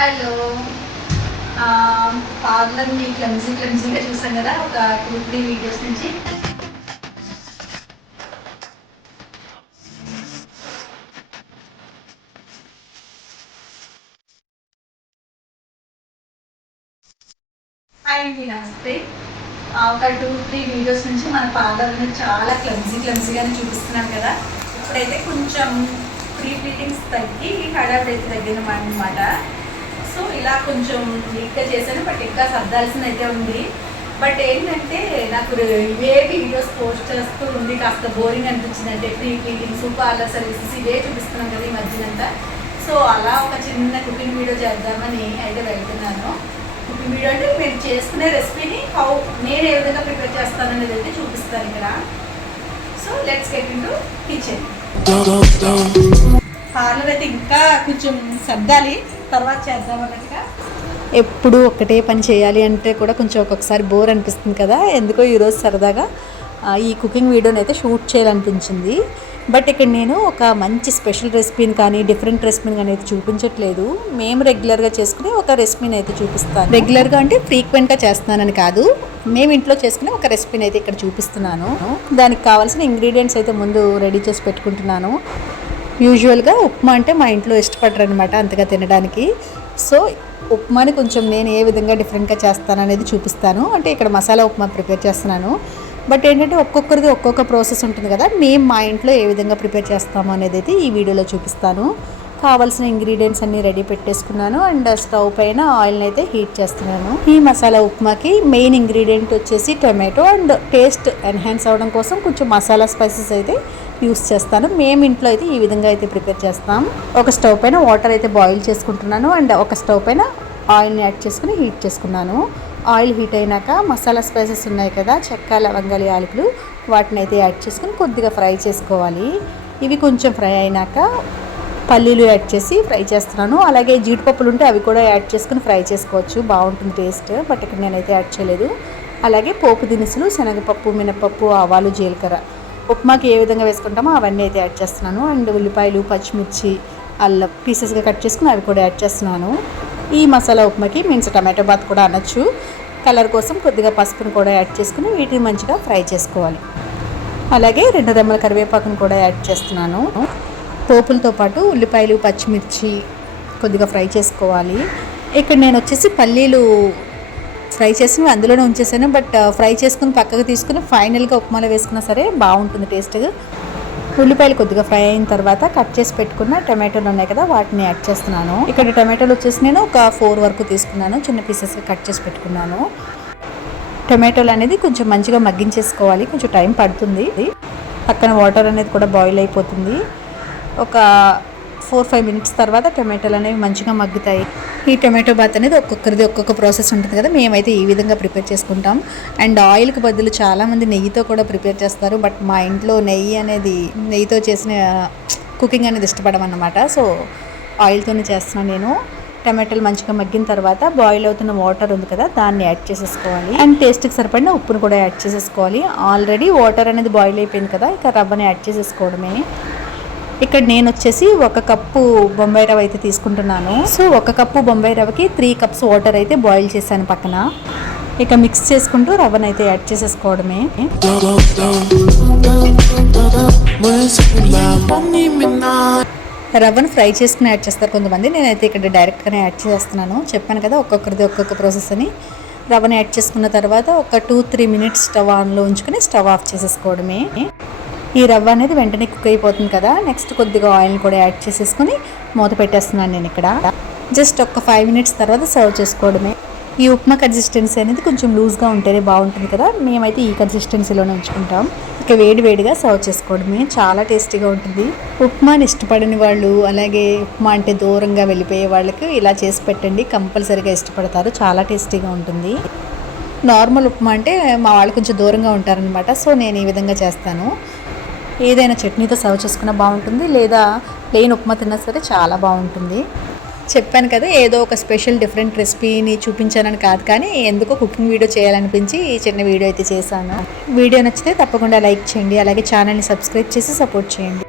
Hello. పార్లర్ని క్లమ్జీగా చూసాం కదా ఒక 2-3 వీడియోస్ నుంచి. అండి నమస్తే. ఒక 2-3 వీడియోస్ నుంచి మన పార్లర్ని చాలా క్లమ్జీగానే చూపిస్తున్నాం కదా. ఇప్పుడైతే కొంచెం ప్రీ ప్లీటింగ్స్ తగ్గి హడావిడి అయితే తగ్గిందన్నమాట. సో ఇలా కొంచెం నీట్గా చేశాను, బట్ ఇంకా సర్దాల్సిన అయితే ఉంది. బట్ ఏంటంటే నాకు ఇవే వీడియోస్ పోస్ట్ చేస్తూ ఉంది, కాస్త బోరింగ్ అనిపించింది. అంటే ప్రీ ప్లీటింగ్స్, పార్లర్ సర్వీసెస్ ఇవే చూపిస్తున్నాం కదా ఈ మధ్యనంతా. సో అలా ఒక చిన్న కుకింగ్ వీడియో చేద్దామని అయితే వెళ్తున్నాను. కుకింగ్ వీడియో అంటే మేము చేసుకునే రెసిపీని నేను ఏ విధంగా ప్రిపేర్ చేస్తాననేది అయితే చూపిస్తాను ఇక్కడ. So let's get into kitchen. Parlour అయితే ఇంకా కొంచెం సర్దాలి, తర్వాత చేద్దాం అన్నట్టుగా. ఎప్పుడు ఒకటే పని చేయాలి అంటే కూడా కొంచెం ఒక్కొక్కసారి బోర్ అనిపిస్తుంది కదా. ఎందుకో ఈరోజు సరదాగా ఈ కుకింగ్ వీడియోని అయితే షూట్ చేయాలనిపించింది. బట్ ఇక్కడ నేను ఒక మంచి స్పెషల్ రెసిపీని కానీ డిఫరెంట్ రెసిపీని కానీ అయితే చూపించట్లేదు. మేము రెగ్యులర్గా చేసుకునే ఒక రెసిపీని అయితే చూపిస్తాను. రెగ్యులర్గా అంటే ఫ్రీక్వెంట్గా చేస్తున్నానని కాదు, మేము ఇంట్లో చేసుకునే ఒక రెసిపీని అయితే ఇక్కడ చూపిస్తున్నాను. దానికి కావాల్సిన ఇంగ్రీడియంట్స్ అయితే ముందు రెడీ చేసి పెట్టుకుంటున్నాను. యూజువల్గా ఉప్మా అంటే మా ఇంట్లో ఇష్టపడరు అనమాట అంతగా తినడానికి. సో ఉప్మాని కొంచెం నేను ఏ విధంగా డిఫరెంట్గా చేస్తాను అనేది చూపిస్తాను. అంటే ఇక్కడ మసాలా ఉప్మా ప్రిపేర్ చేస్తున్నాను. బట్ ఏంటంటే ఒక్కొక్కరిది ఒక్కొక్క ప్రాసెస్ ఉంటుంది కదా. మేము మా ఇంట్లో ఏ విధంగా ప్రిపేర్ చేస్తాము అనేది అయితే ఈ వీడియోలో చూపిస్తాను. కావాల్సిన ఇంగ్రీడియంట్స్ అన్నీ రెడీ పెట్టేసుకున్నాను. అండ్ స్టవ్ పైన ఆయిల్ని అయితే హీట్ చేస్తున్నాను. ఈ మసాలా ఉప్మాకి మెయిన్ ఇంగ్రీడియంట్ వచ్చేసి టొమాటో. అండ్ టేస్ట్ ఎన్హాన్స్ అవ్వడం కోసం కొంచెం మసాలా స్పైసెస్ అయితే యూస్ చేస్తాను. మేము ఇంట్లో అయితే ఈ విధంగా అయితే ప్రిపేర్ చేస్తాం. ఒక స్టవ్ పైన వాటర్ అయితే బాయిల్ చేసుకుంటున్నాను. అండ్ ఒక స్టవ్ పైన ఆయిల్ని యాడ్ చేసుకుని హీట్ చేసుకున్నాను. ఆయిల్ హీట్ అయినాక మసాలా స్పైసెస్ ఉన్నాయి కదా, చెక్క, లవంగాలు, యాలకులు, వాటిని అయితే యాడ్ చేసుకుని కొద్దిగా ఫ్రై చేసుకోవాలి. ఇవి కొంచెం ఫ్రై అయినాక పల్లీలు యాడ్ చేసి ఫ్రై చేస్తున్నాను. అలాగే జీడిపప్పులు ఉంటే అవి కూడా యాడ్ చేసుకుని ఫ్రై చేసుకోవచ్చు, బాగుంటుంది టేస్ట్. బట్ ఇక్కడ నేనైతే యాడ్ చేయలేదు. అలాగే పోపు దినుసులు, శనగపప్పు, మినపప్పు, ఆవాలు, జీలకర్ర, ఉప్మాకి ఏ విధంగా వేసుకుంటామో అవన్నీ అయితే యాడ్ చేస్తున్నాను. అండ్ ఉల్లిపాయలు, పచ్చిమిర్చి, అల్లం పీసెస్గా కట్ చేసుకుని అవి కూడా యాడ్ చేస్తున్నాను. ఈ మసాలా ఉప్మాకి మీన్స్ టమాటో బాత్ కూడా అనొచ్చు. కలర్ కోసం కొద్దిగా పసుపును కూడా యాడ్ చేసుకుని వీటిని మంచిగా ఫ్రై చేసుకోవాలి. అలాగే 2 రెమ్మల కరివేపాకును కూడా యాడ్ చేస్తున్నాను. పోపులతో పాటు ఉల్లిపాయలు, పచ్చిమిర్చి కొద్దిగా ఫ్రై చేసుకోవాలి. ఇక్కడ నేను వచ్చేసి పల్లీలు ఫ్రై చేసి అందులోనే ఉంచేసాను. బట్ ఫ్రై చేసుకుని పక్కకు తీసుకుని ఫైనల్గా ఉప్మాలో వేసుకున్నా సరే బాగుంటుంది టేస్ట్గా. ఉల్లిపాయలు కొద్దిగా ఫ్రై అయిన తర్వాత కట్ చేసి పెట్టుకున్న టమాటోలు ఉన్నాయి కదా, వాటిని యాడ్ చేస్తున్నాను. ఇక్కడ టమాటోలు వచ్చేసి నేను ఒక 4 వరకు తీసుకున్నాను, చిన్న పీసెస్గా కట్ చేసి పెట్టుకున్నాను. టమాటోలు అనేది కొంచెం మంచిగా మగ్గించేసుకోవాలి, కొంచెం టైం పడుతుంది. పక్కన వాటర్ అనేది కూడా బాయిల్ అయిపోతుంది. ఒక 4-5 మినిట్స్ తర్వాత టమాటోలు అనేవి మంచిగా మగ్గుతాయి. ఈ టమాటో బాత్ అనేది ఒక్కొక్కరిది ఒక్కొక్క ప్రాసెస్ ఉంటుంది కదా. మేమైతే ఈ విధంగా ప్రిపేర్ చేసుకుంటాం. అండ్ ఆయిల్కి బదులు చాలామంది నెయ్యితో కూడా ప్రిపేర్ చేస్తారు. బట్ మా ఇంట్లో నెయ్యితో చేసిన కుకింగ్ అనేది ఇష్టపడమన్నమాట. సో ఆయిల్తోనే చేస్తున్నాను నేను. టమాటోలు మంచిగా మగ్గిన తర్వాత బాయిల్ అవుతున్న వాటర్ ఉంది కదా, దాన్ని యాడ్ చేసేసుకోవాలి. అండ్ టేస్ట్కి సరిపడిన ఉప్పును కూడా యాడ్ చేసేసుకోవాలి. ఆల్రెడీ వాటర్ అనేది బాయిల్ అయిపోయింది కదా, ఇక రవ్వని యాడ్ చేసేసుకోవడమే. ఇక్కడ నేను వచ్చేసి 1 కప్పు బొంబాయి రవ్వ అయితే తీసుకుంటున్నాను. సో 1 కప్పు బొంబాయి రవ్వకి 3 కప్స్ వాటర్ అయితే బాయిల్ చేశాను పక్కన. ఇక మిక్స్ చేసుకుంటూ రవ్వను అయితే యాడ్ చేసేసుకోవడమే. రవ్వను ఫ్రై చేసుకుని యాడ్ చేస్తారు కొంతమంది, నేనైతే ఇక్కడ డైరెక్ట్గానే యాడ్ చేస్తున్నాను. చెప్పాను కదా ఒక్కొక్కరిది ఒక్కొక్క ప్రాసెస్ అని. రవ్వను యాడ్ చేసుకున్న తర్వాత ఒక 2-3 మినిట్స్ స్టవ్ ఆన్లో ఉంచుకొని స్టవ్ ఆఫ్ చేసేసుకోవడమే. ఈ రవ్వ అనేది వెంటనే కుక్ అయిపోతుంది కదా. నెక్స్ట్ కొద్దిగా ఆయిల్ని కూడా యాడ్ చేసేసుకొని మూత పెట్టేస్తున్నాను నేను ఇక్కడ. జస్ట్ ఒక 5 మినిట్స్ తర్వాత సర్వ్ చేసుకోవడమే. ఈ ఉప్మా కన్సిస్టెన్సీ అనేది కొంచెం లూజ్గా ఉంటేనే బాగుంటుంది కదా, మేమైతే ఈ కన్సిస్టెన్సీలోనే ఉంచుకుంటాం. ఇక వేడిగా సర్వ్ చేసుకోవడమే, చాలా టేస్టీగా ఉంటుంది. ఉప్మాని ఇష్టపడని వాళ్ళు, అలాగే ఉప్మా అంటే దూరంగా వెళ్ళిపోయే వాళ్ళకి ఇలా చేసి పెట్టండి, కంపల్సరీగా ఇష్టపడతారు. చాలా టేస్టీగా ఉంటుంది. నార్మల్ ఉప్మా అంటే మా వాళ్ళు కొంచెం దూరంగా ఉంటారనమాట. సో నేను ఈ విధంగా చేస్తాను. ఏదైనా చట్నీతో సర్వ్ చేసుకున్నా బాగుంటుంది, లేదా ప్లెయిన్ ఉప్మా తిన్నా సరే చాలా బాగుంటుంది. చెప్పాను కదా ఏదో ఒక స్పెషల్ డిఫరెంట్ రెసిపీని చూపించానని కాదు, కానీ ఎందుకో కుకింగ్ వీడియో చేయాలనిపించి ఈ చిన్న వీడియో అయితే చేశాను. వీడియో నచ్చితే తప్పకుండా లైక్ చేయండి, అలాగే ఛానల్ని సబ్స్క్రైబ్ చేసి సపోర్ట్ చేయండి.